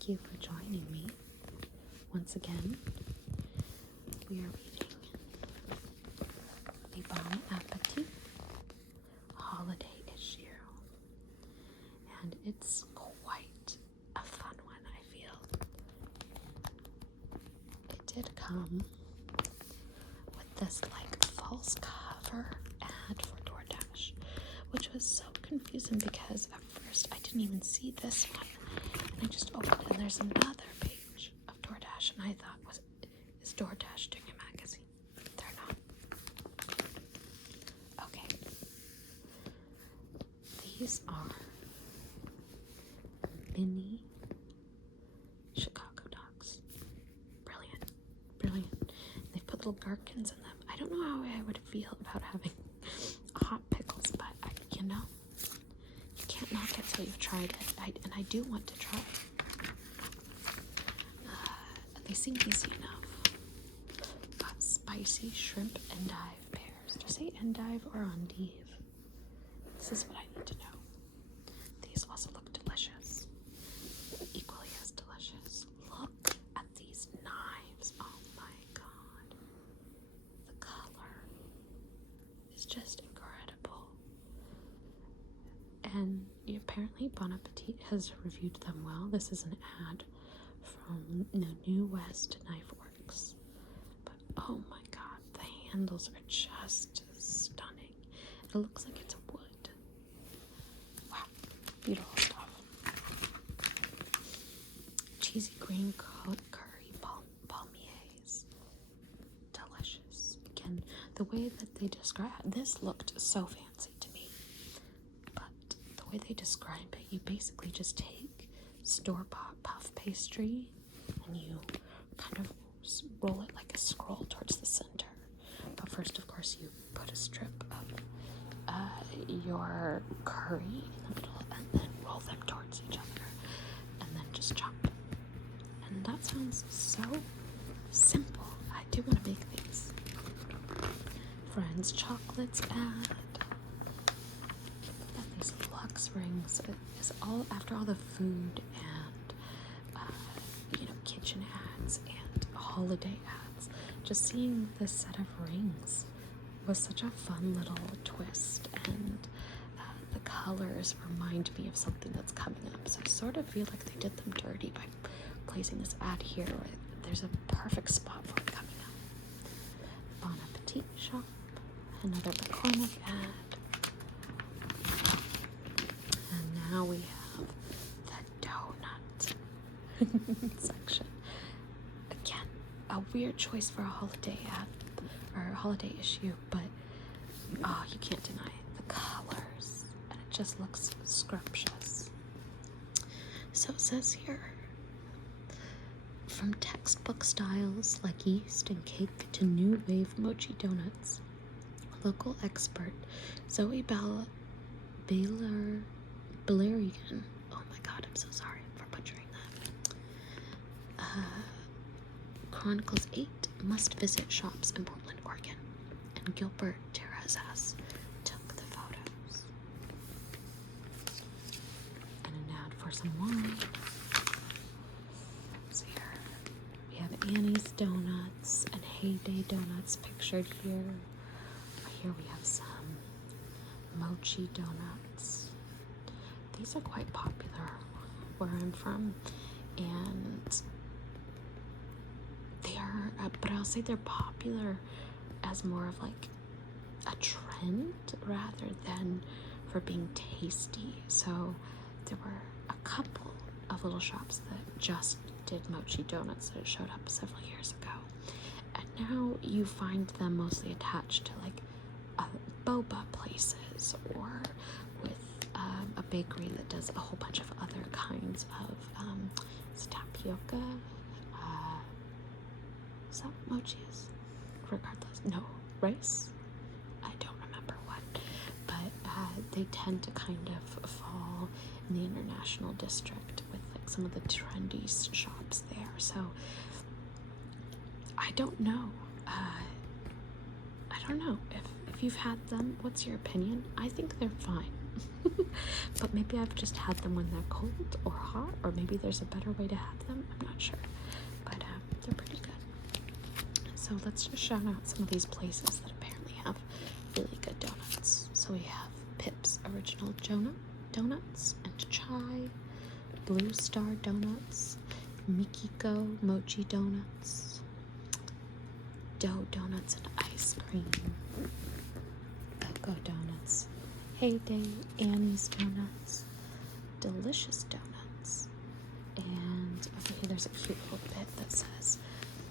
thank you for joining me once again. We are reading a Bon Appetit holiday issue, and it's quite a fun one, I feel. It did come with this false cover ad for DoorDash, which was so confusing because at first I didn't even see this one, and I just opened it and there's another page of DoorDash, and I thought, is DoorDash doing a magazine? They're not. Okay. These are mini Chicago dogs. Brilliant. They put little gherkins in them. I don't know how I would feel about having hot pickles, but you can't knock it till you've tried it. And I do want to try it. They seem easy enough. Spicy shrimp endive pears. Do you say endive or endive? This is what I need to know. These also look delicious. Equally as delicious. Look at these knives. Oh my god. The color is just incredible. And apparently Bon Appetit has reviewed them well. This is an ad from the New West Knife Works. But oh my god, the handles are just stunning. It looks like it's wood. Wow, beautiful stuff. Cheesy green curry palmiers. Delicious. Again, the way that they describe this looked so fancy to me. But the way they describe it, you basically just take store-bought puff pastry and you kind of roll it like a scroll towards the center. But first, of course, you put a strip of your curry in the middle and then roll them towards each other and then just chop. And that sounds so simple. I do want to make these. Friends chocolates ad. And these luxe rings. It is all after all the food and kitchen ads and holiday ads. Just seeing this set of rings was such a fun little twist, and the colors remind me of something that's coming up. So I sort of feel like they did them dirty by placing this ad here. There's a perfect spot for it coming up. Bon Appetit shop. Another McCormick ad. And now we have the donut section. Again, a weird choice for a holiday ad or a holiday issue, but you can't deny it. The colors, and it just looks scrumptious. So it says here, from textbook styles like yeast and cake to new wave mochi donuts, local expert Zoe Balerian, oh my god, I'm so sorry for butchering that, chronicles 8 must-visit shops in Portland, Oregon, and Gilbert Terrazas took the photos. And an ad for some wine. So here we have Annie's Donuts and Heyday Donuts pictured here. Here we have some mochi donuts. These are quite popular where I'm from, and they are, but I'll say they're popular as more of a trend rather than for being tasty. So there were a couple of little shops that just did mochi donuts that showed up several years ago, and now you find them mostly attached to boba places or with a bakery that does a whole bunch of other kinds of tapioca. Is that what mochi is? Regardless, no, rice? I don't remember what, but they tend to kind of fall in the international district with some of the trendy shops there. So I don't know. I don't know if you've had them. What's your opinion? I think they're fine. But maybe I've just had them when they're cold or hot, or maybe there's a better way to have them. I'm not sure, but they're pretty good. So let's just shout out some of these places that apparently have really good donuts. So we have Pip's Original Donuts and Chai, Blue Star Donuts, Mikiko Mochi Donuts, Dough Donuts and Ice Cream, Cocoa Donuts, Heyday, Annie's Donuts, Delicious Donuts, and over here there's a cute little bit that says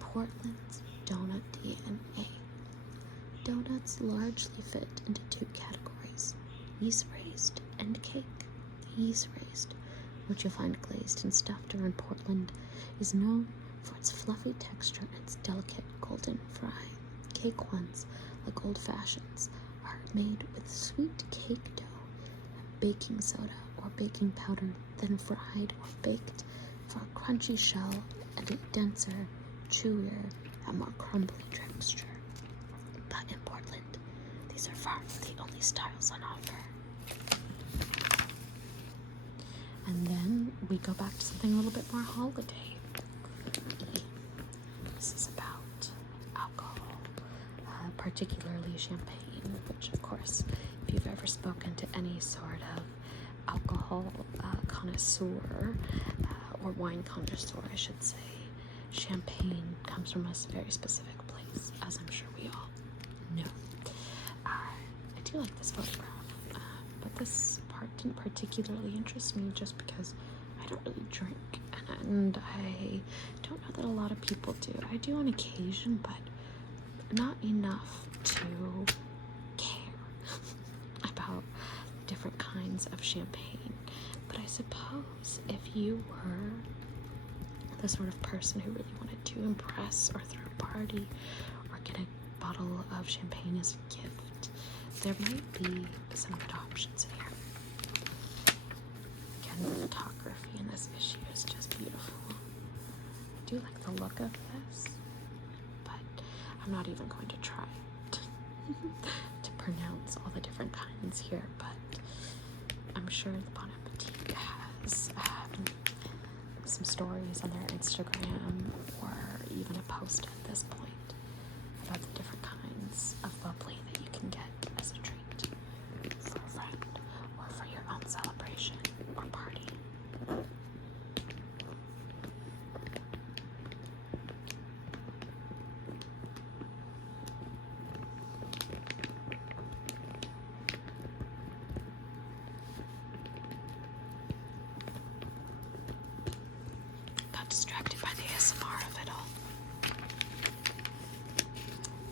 Portland's Donut DNA. Donuts largely fit into two categories: yeast raised and cake. The yeast raised, which you'll find glazed and stuffed around Portland, is known for its fluffy texture and its delicate golden fry. Cake ones, like old fashions, are made with sweet cake dough, baking soda or baking powder, then fried or baked for a crunchy shell and a denser, chewier, and more crumbly texture. But in Portland, these are far from the only styles on offer. And then we go back to something a little bit more holiday. This is about alcohol, particularly champagne, which of course, if you've ever spoken to any sort of alcohol connoisseur, or wine connoisseur, I should say, champagne comes from a very specific place, as I'm sure we all know. I do like this photograph, but this part didn't particularly interest me just because I don't really drink, and I don't know that a lot of people do. I do on occasion, but not enough to care about different kinds of champagne. But I suppose if you were the sort of person who really wanted to impress or throw a party or get a bottle of champagne as a gift, there might be some good options here. Again, the photography in this issue is just beautiful. I do like the look of this, but I'm not even going to try to pronounce all the different kinds here, but I'm sure the Bon Appetit has some stories on their Instagram or even a post at this point about the different kinds of bubbly that you can get as a treat for a friend or for your own celebration or party. Got distracted by the ASMR of it all.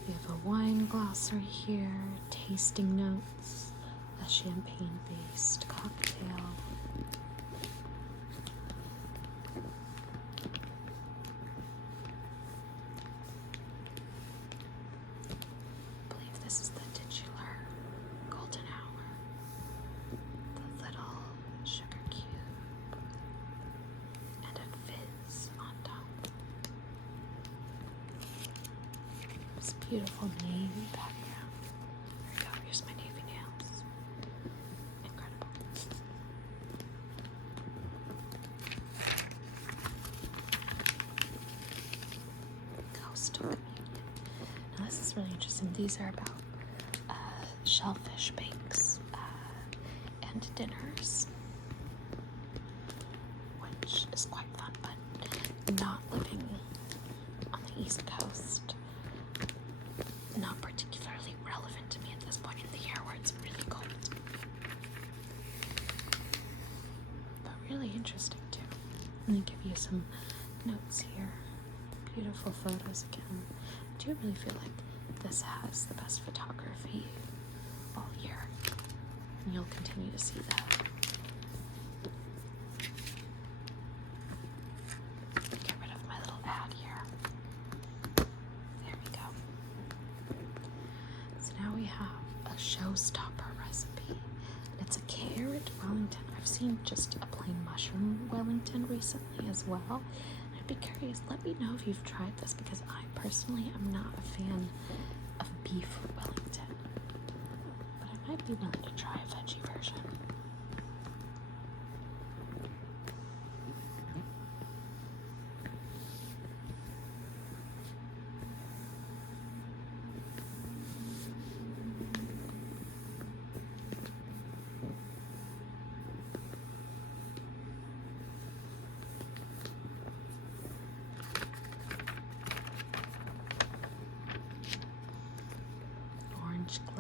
We have a wine glossary here, tasting notes, a champagne-based cocktail, I believe this is the titular golden hour, the little sugar cube, and a fizz on top. This beautiful navy background. There we go, here's my navy nails. Incredible. Ghost of Communion. Now this is really interesting. These are about shellfish bakes and dinners, which is quite fun, but not living on the East Coast, not particularly relevant to me at this point in the year where it's really cold. But really interesting too. I'm going to give you some notes here. Beautiful photos again. I do really feel like this has the best photography all year, and you'll continue to see that. Get rid of my little ad here. There we go. So now we have a showstopper recipe. And it's a carrot Wellington. I've seen just a plain mushroom Wellington recently as well. I'd be curious, let me know if you've tried this, because I personally am not a fan of beef Wellington, but I might be willing to try a veggie version.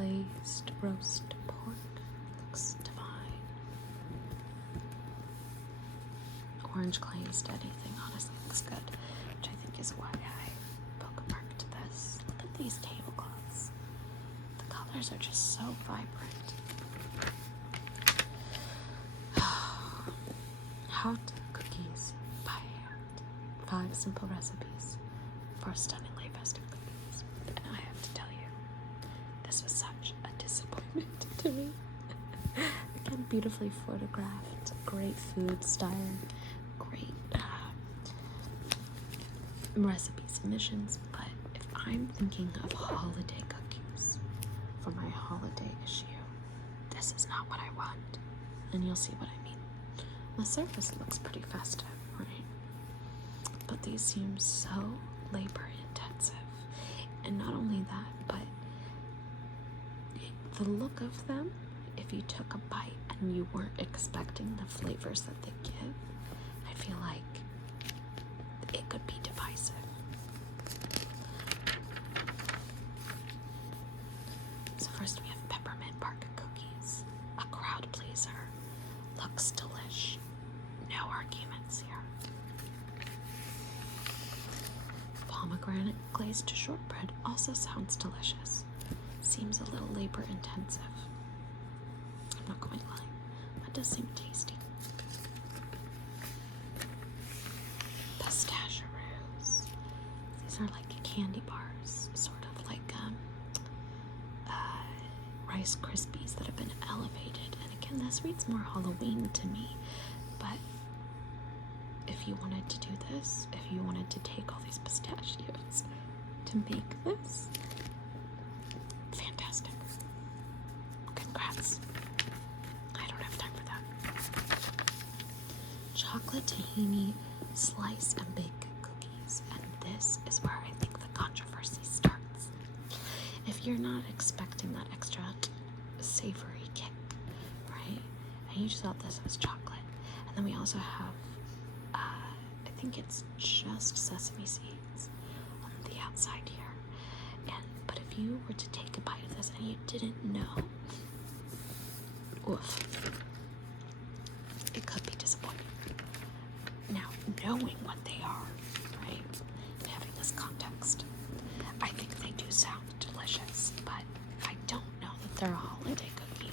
glazed roast pork. Looks divine. Orange glazed anything honestly looks good, which I think is why I bookmarked this. Look at these tablecloths. The colors are just so vibrant. Hot cookies by hand. 5 simple recipes for stunningly festive cookies. And I have to tell you, this was such a disappointment to me. Again, beautifully photographed, great food styling, great recipe submissions. But if I'm thinking of holiday cookies for my holiday issue, this is not what I want. And you'll see what I mean. The surface looks pretty festive, right? But these seem so labor intensive. And not only that, but the look of them, if you took a bite and you weren't expecting the flavors that they give, I feel like it could be divisive. So first we have peppermint bark cookies, a crowd pleaser. Looks delish. No arguments here. Pomegranate glazed shortbread also sounds delicious. Seems a little labor intensive. I'm not going to lie. That does seem tasty. Pistachios. These are like candy bars, sort of like Rice Krispies that have been elevated. And again, this reads more Halloween to me. But if you wanted to do this, if you wanted to take all these pistachios to make this, fantastic. Congrats. I don't have time for that. Chocolate tahini slice and bake cookies. And this is where I think the controversy starts. If you're not expecting that extra savory kick, right? And you just thought this was chocolate. And then we also have, I think it's just sesame seeds on the outside here. But if you were to take a bite of this and you didn't know, oof, it could be disappointing. Now, knowing what they are, right, and having this context, I think they do sound delicious, but I don't know that they're a holiday cookie.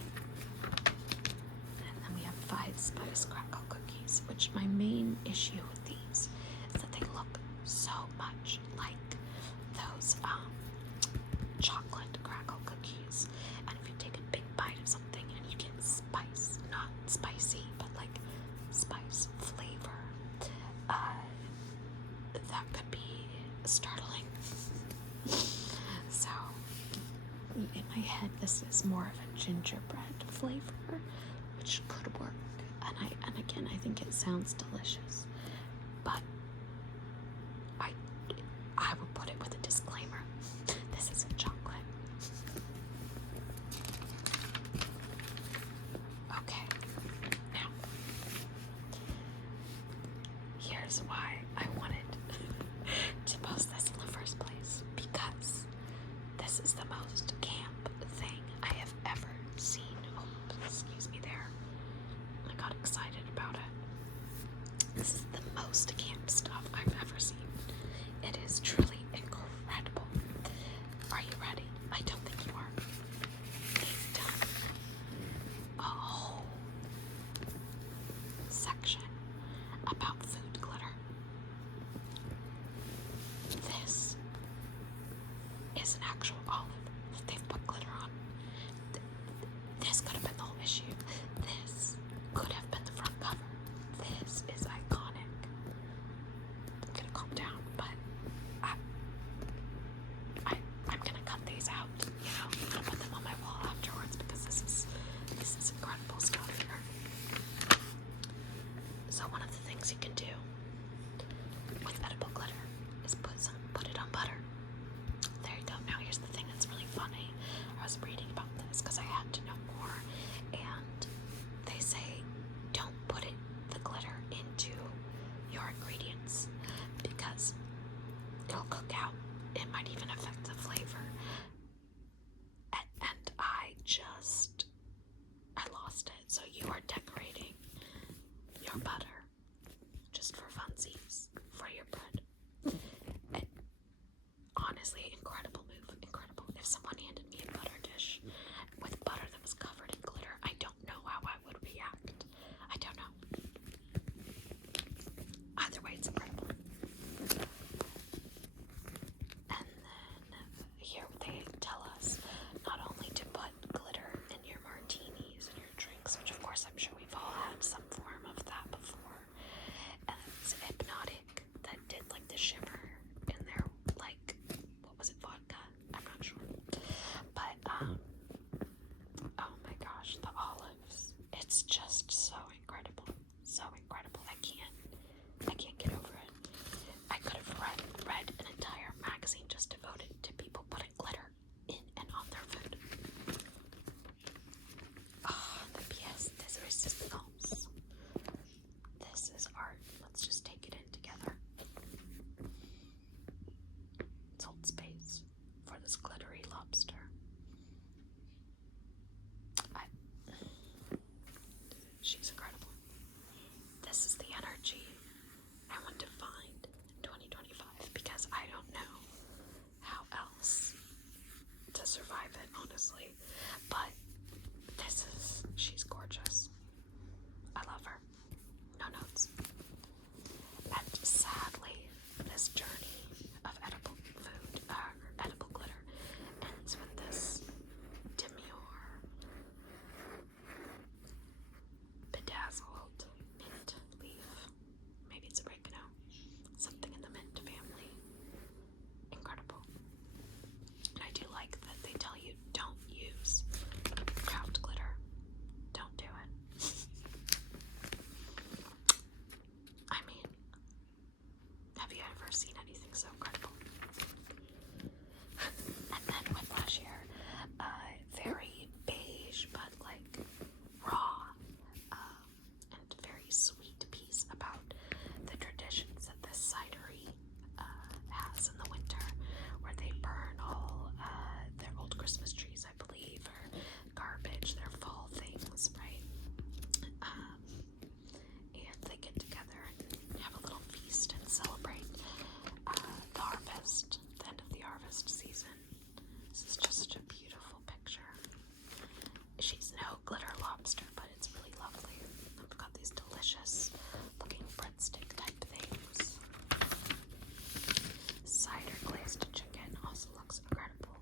And then we have 5 spice crackle cookies, which my main issue with these is that they look so much like those chocolate crackle cookies. And if you take a big bite of something and you get spice, not spicy, but like spice flavor, that could be startling. So in my head, this is more of a gingerbread flavor, which could work. And again, I think it sounds delicious, but I would put it with a disclaimer. This isn't chocolate. Okay, now here's why I wanted to post this in the first place, because this is the most camp thing I have ever seen. Oh, excuse me there. I got excited about it. This is the most camp stuff I've ever seen. It is truly incredible. Are you ready? I don't think you are. They've done a whole section about food glitter. This is an actual olive that they've put glitter on. This could have been the whole issue. This could have been the front cover. This is iconic. I'm gonna calm down, but I'm gonna cut these out. You know, I'm gonna put them on my wall afterwards because this is incredible stuff here. really sweet piece about the traditions that this cidery has in the winter, where they burn all their old Christmas trees, I believe, or garbage, their fall things, right? And they get together and have a little feast and celebrate the harvest, the end of the harvest season. This is just a beautiful picture. She's no glitter lobster, but it's really lovely. I've got these delicious looking breadstick type things. Cider glazed chicken also looks incredible.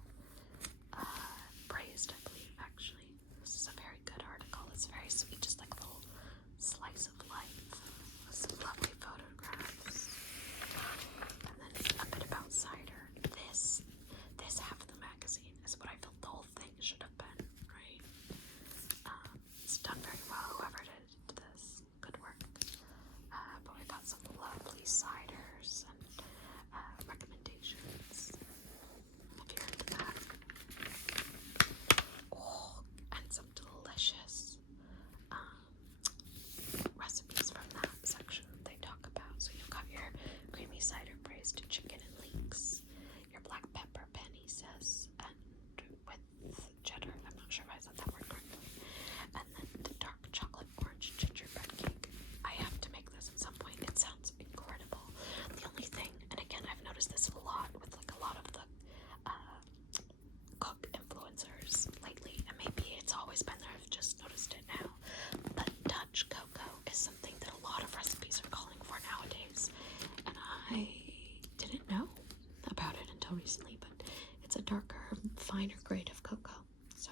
Braised, I believe, actually. This is a very good article. It's very sweet, just like a little slice of life. Some lovely photographs. And then a bit about cider. This half of the magazine is what I felt the whole thing should have been, right? It's done very well, whoever did this. Good work. But we got some lovely ciders and recommendations, if you're into that. Oh, and some delicious recipes from that section they talk about. So you've got your creamy cider braised chicken and leeks, your black pepper penny says, and with cheddar, I'm not sure if I said that word correctly, and then the dark chocolate orange gingerbread cake. I have to make this at some point. It sounds incredible. The only thing, and again, I've noticed this a lot with like a lot of the cook influencers lately, and maybe it's always been there, I've just noticed it now, but Dutch cocoa is something that a lot of recipes are calling for nowadays, and I didn't know about it until recently, but it's a darker, finer grade of cocoa. So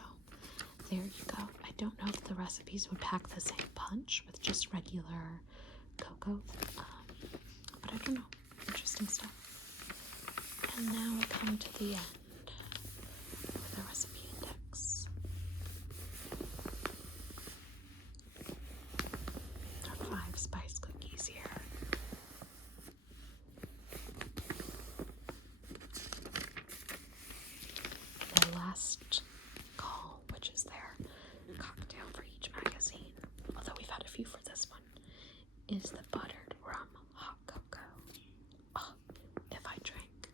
there you go. I don't know if the recipes would pack the same punch with just regular cocoa, but I don't know. Interesting stuff. And now we come to the end with a recipe index. There are 5 spice cookies here. Their last call, which is their cocktail for each magazine, although we've had a few for this one, is the buttered rum hot cocoa. Oh, if I drank,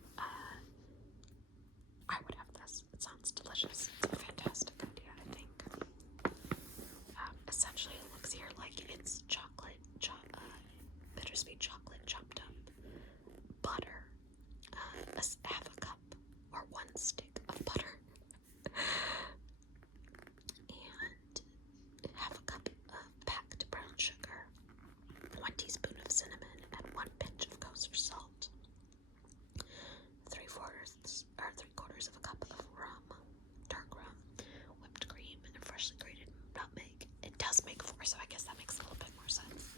I would have this. It sounds delicious. It's a fantastic idea, I think. Essentially, it looks here like it's chocolate, bittersweet chocolate chopped up, butter, half a cup or 1 stick of butter, and half a cup of packed brown sugar, 1 teaspoon of cinnamon, and 1 pinch of kosher salt, 3/4 of a cup of rum, dark rum, whipped cream, and freshly grated nutmeg. It does make 4, so I guess that makes a little bit more sense.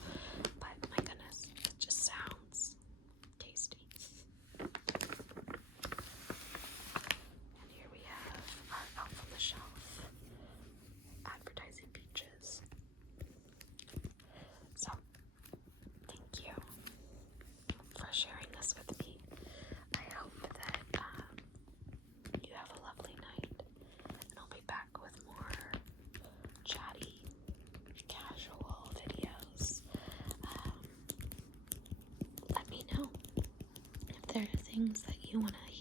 But my goodness, it just sounds tasty. And here we have our out from the shelf advertising peaches. So, thank you for sharing this with me. I hope that you have a lovely night, and I'll be back with more chatty, casual videos. Let me know if there are things that you want to